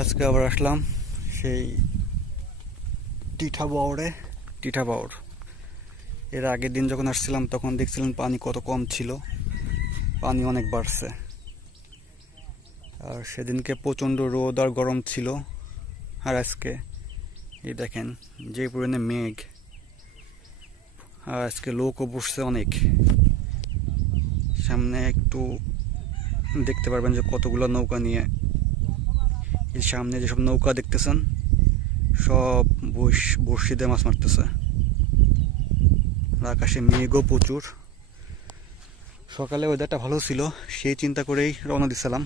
আজকে আবার আসলাম সেই টিঠা বাওড়। এর আগের দিন যখন আসছিলাম তখন দেখছিলাম পানি কত কম ছিল, পানি অনেক বাড়ছে। আর সেদিনকে প্রচণ্ড রোদ আর গরম ছিল। আর আজকে এই দেখেন যে পরিমাণে মেঘ, আর আজকে লোকও বসছে অনেক। সামনে একটু দেখতে পারবেন যে কতগুলো নৌকা নিয়ে, এই সামনে যেসব নৌকা দেখতেছেন সব বড়শি দিয়ে মাছ মারতেছে। আকাশে মেঘও প্রচুর। সকালে ওয়েদারটা ভালো ছিল, সেই চিন্তা করেই রওনা দিছিলাম,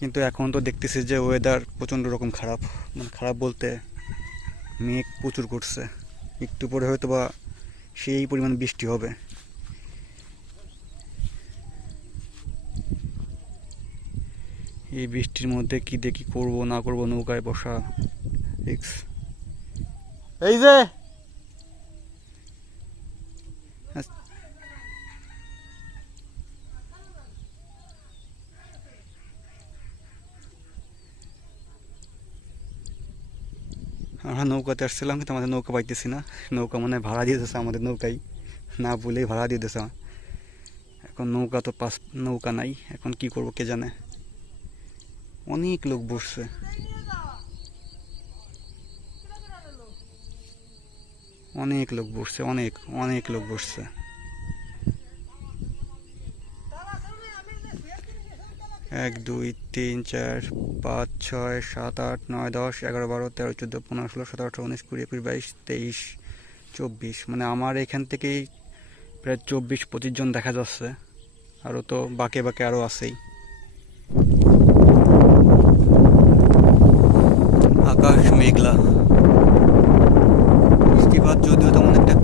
কিন্তু এখন তো দেখতেছি যে ওয়েদার প্রচণ্ড রকম খারাপ। মানে খারাপ বলতে মেঘ প্রচুর করছে, একটু পরে হয়তো বা সেই পরিমাণ বৃষ্টি হবে। এই বৃষ্টির মধ্যে কি দেখি করব না করব, নৌকায় বসা রিক্স। এই যে আমরা নৌকাতে আসছিলাম, কিন্তু আমাদের নৌকা পাইতেছি না। নৌকা মনে হয় ভাড়া দিয়ে দিতেছে, আমাদের নৌকাই না বলেই ভাড়া দিয়ে দিতেছে। এখন নৌকা তো নৌকা নাই, এখন কি করব কে জানে। অনেক লোক বসছে, অনেক লোক বসছে, অনেক অনেক লোক বসছে। এক দুই তিন চার পাঁচ ছয় সাত আট নয় 10 11 12 13 14 15 16 17 18 19 20 21 22 23 24, মানে আমার এখান থেকেই প্রায় 24-25 জন দেখা যাচ্ছে। আরও তো বাকে বাকে আরও আছেই। আকাশ মেঘলা, বৃষ্টিপাত যদিও তেমন একটা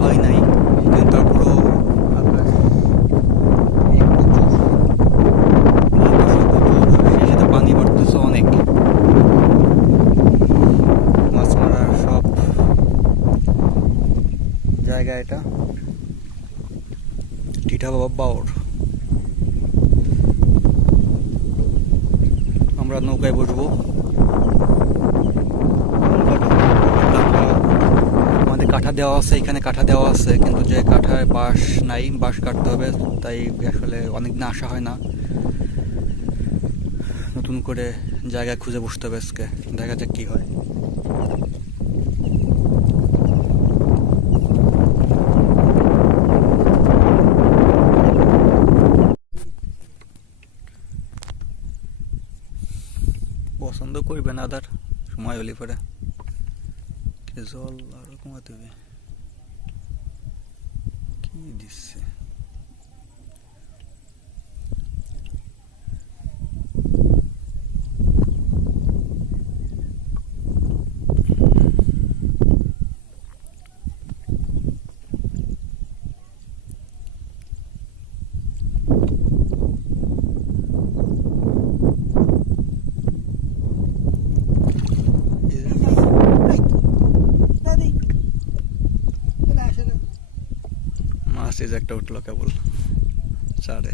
হয় নাই, কিন্তু তারপরও আকাশ সেই সাথে পানি বাড়তেছে অনেক। মাছ মারার সব জায়গা এটা, টিঠা বাওড়। আমরা নৌকায় বসবো। আমাদের কাঠা দেওয়া আছে, এখানে কাঠা দেওয়া আছে, কিন্তু যে কাঠায় বাঁশ নাই, বাঁশ কাটতে হবে। তাই আসলে অনেক দিন আসা হয় না, নতুন করে জায়গা খুঁজে বসতে হবে আজকে। দেখা যাক কি হয়। পছন্দ করবেন আদার সময় হলে পরে জল আরো কমাতে হবে। কি দিচ্ছে মাছ? এই যে একটা উঠলো কেবল চারে।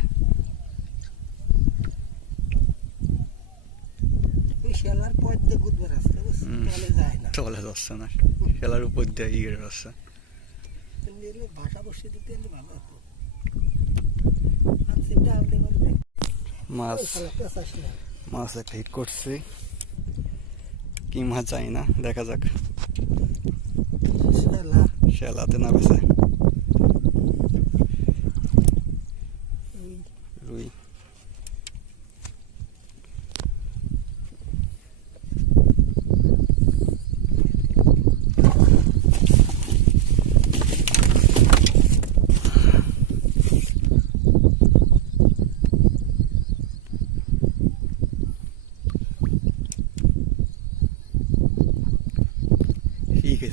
চলে যাচ্ছে না, খেলার উপর দিয়ে ইয়ে যাচ্ছে। মাছ মাছ একটা হিট করছি, কি মাছ জানি না, দেখা যাক। শেলাতে না বেছে রুই।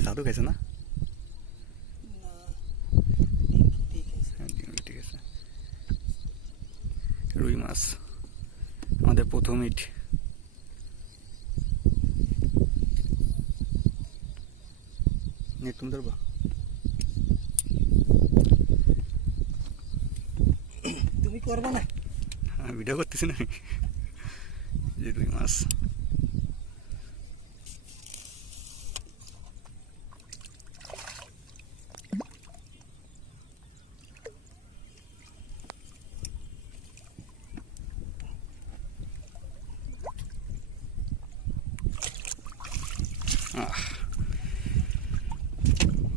সাধু খাইছে না? ঠিক আছে। রুই মাছ আমাদের প্রথম ইট। নেট তুমি ধরবা? তুমি করবা না? ভিডিও করতেছি না, যে রুই মাছ।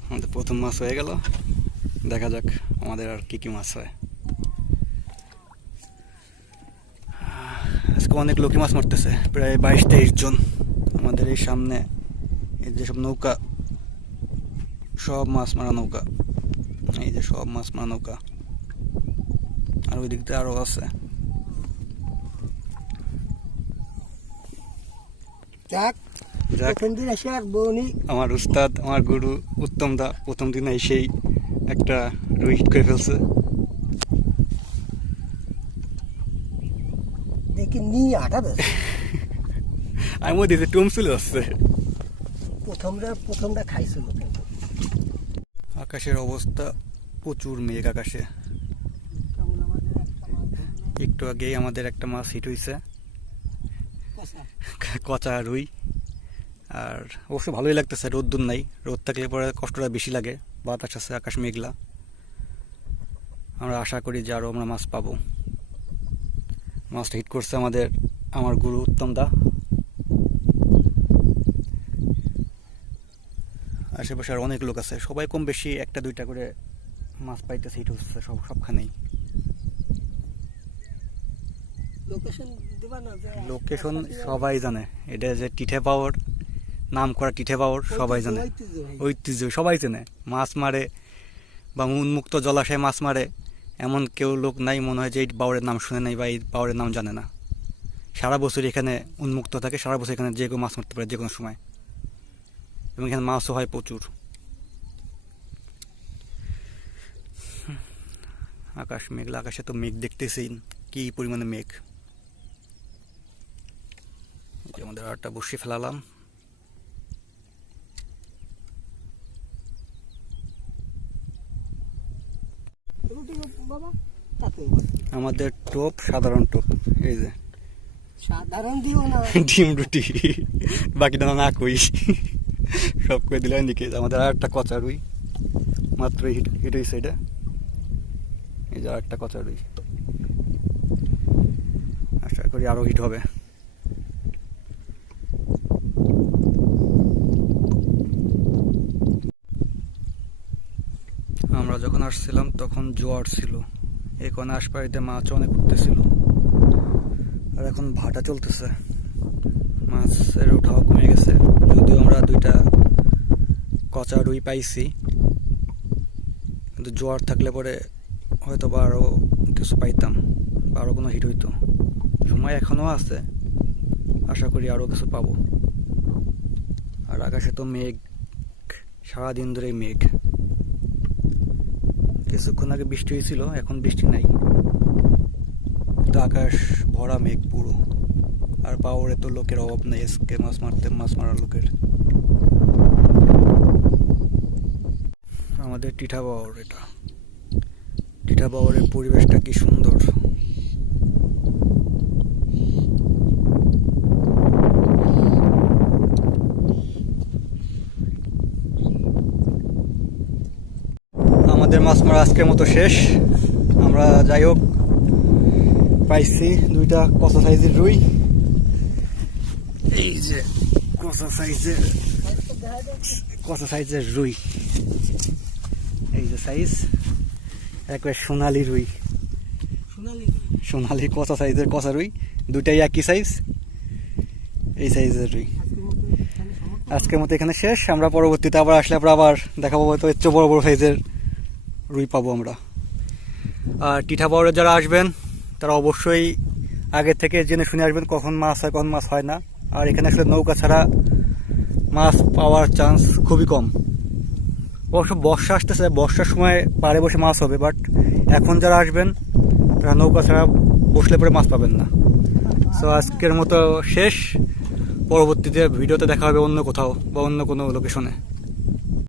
আমাদের প্রথম মাছ হয়ে গেল, দেখা যাক আমাদের আর কি কি মাছ হয়। আজকে অনেক লোকই মাছ মারতেছে, প্রায় 22-23 জন। আমাদের এই সামনে এই যেসব নৌকা, সব মাছ মারা নৌকা, এই যে সব মাছ মারা নৌকা, আর ওই দিক দিয়ে আরো আছে। আমার উস্তাদ, আমার গুরু উত্তম দা প্রথম দিন এসেই একটা রুই হিট করে ফেলছে। আমি মধ্যে যে টুম চলে আসছে। প্রথমটা খাইছিল। আকাশের অবস্থা প্রচুর মেঘ আকাশে। একটু আগেই আমাদের একটা মাছ হিট হয়েছে, কচা রুই। আর অবশ্য ভালোই লাগতেছে, রোদ্দুর নাই, রোদ থাকলে পরে কষ্টটা বেশি লাগে। বাতাস আছে, আকাশ মেঘলা। আমরা আশা করি যে আরও আমরা মাছ পাবো। মাছটা হিট করছে আমার গুরু উত্তম দা। আশেপাশে আর অনেক লোক আছে, সবাই কম বেশি 1-2টা করে মাছ পাইতেছে, হিট হচ্ছে সবখানেই। লোকেশন সবাই জানে, এটা যে টিঠে পাওয়ার নাম করা, টিঠে পাওয়ার সবাই জানে, ঐতিহ্য সবাই চেনে। মাছ মারে বা উন্মুক্ত জলাশয়ে মাছ মারে এমন কেউ লোক নাই মনে হয় যে এই পাওয়ারের নাম শুনে নাই বা এই পাওয়ারের নাম জানে না। সারা বছর এখানে উন্মুক্ত থাকে, সারা বছর এখানে যে কেউ মাছ মারতে পারে যে কোনো সময়, এবং এখানে মাছও হয় প্রচুর। আকাশ মেঘলা, আকাশে তো মেঘ দেখতেছি কি পরিমাণে মেঘ। আমাদের আরটা বসিয়ে ফেলালাম। আমাদের টোপ সাধারণ টোপ, এই যে সাধারণ দিও না, ডিম রুটি, বাকিটা না কই সব করে দিলাম দিকে। আমাদের আর একটা কচা রুই মাত্র হিট হয়েছে, এটা এই যে আর একটা কচা রুই, আশা করি আরো হিট হবে। আমরা যখন আসছিলাম তখন জোয়ার ছিল, এখন আশপাশে মাছ অনেক উঠতেছিল, আর এখন ভাটা চলতেছে, মাছের ওঠাও কমে গেছে। যদিও আমরা 2টা কচা রুই পাইছি, কিন্তু জোয়ার থাকলে পরে হয়তো বা আরও কিছু পাইতাম বা আরও কোনো হিট হইতো। সময় এখনও আছে, আশা করি আরও কিছু পাবো। আর আকাশে তো মেঘ, সারাদিন ধরে মেঘ। কিছুক্ষণ আগে বৃষ্টি হয়েছিল, এখন বৃষ্টি নাই, তো আকাশ ভরা মেঘ পুরো। আর পাওয়ারে তো লোকের অভাব নেই, আজকে মাছ মারার লোকের। আমাদের টিঠা পাওয়ার, এটা টিঠা পাওয়ারের পরিবেশটা কি সুন্দর। আমাদের মাছ মারা আজকের মতো শেষ। আমরা যাই হোক পাইছি 2টা কচা সাইজের রুই, এই যে কচা সাইজের রুই, এই যে সাইজ একবার সোনালি রুই, সোনালি কচা সাইজের কচা রুই, 2টাই একই সাইজ, এই সাইজের রুই। আজকের মতো এখানে শেষ। আমরা পরবর্তীতে আবার আসলে আবার দেখাবো, হয়তো এর চেয়ে বড় বড় সাইজের রুই পাবো আমরা। আর টিঠা পাওয়ারে যারা আসবেন তারা অবশ্যই আগে থেকে জেনে শুনে আসবেন কখন মাছ হয় কখন মাছ হয় না। আর এখানে আসলে নৌকা ছাড়া মাছ পাওয়ার চান্স খুবই কম। অবশ্য বর্ষা আসতেছে, বর্ষার সময় পাড়ে বসে মাছ হবে, বাট এখন যারা আসবেন তারা নৌকা ছাড়া বসলে পরে মাছ পাবেন না। সো আজকের মতো শেষ, পরবর্তীতে ভিডিওতে দেখা হবে অন্য কোথাও বা অন্য কোনো লোকেশনে।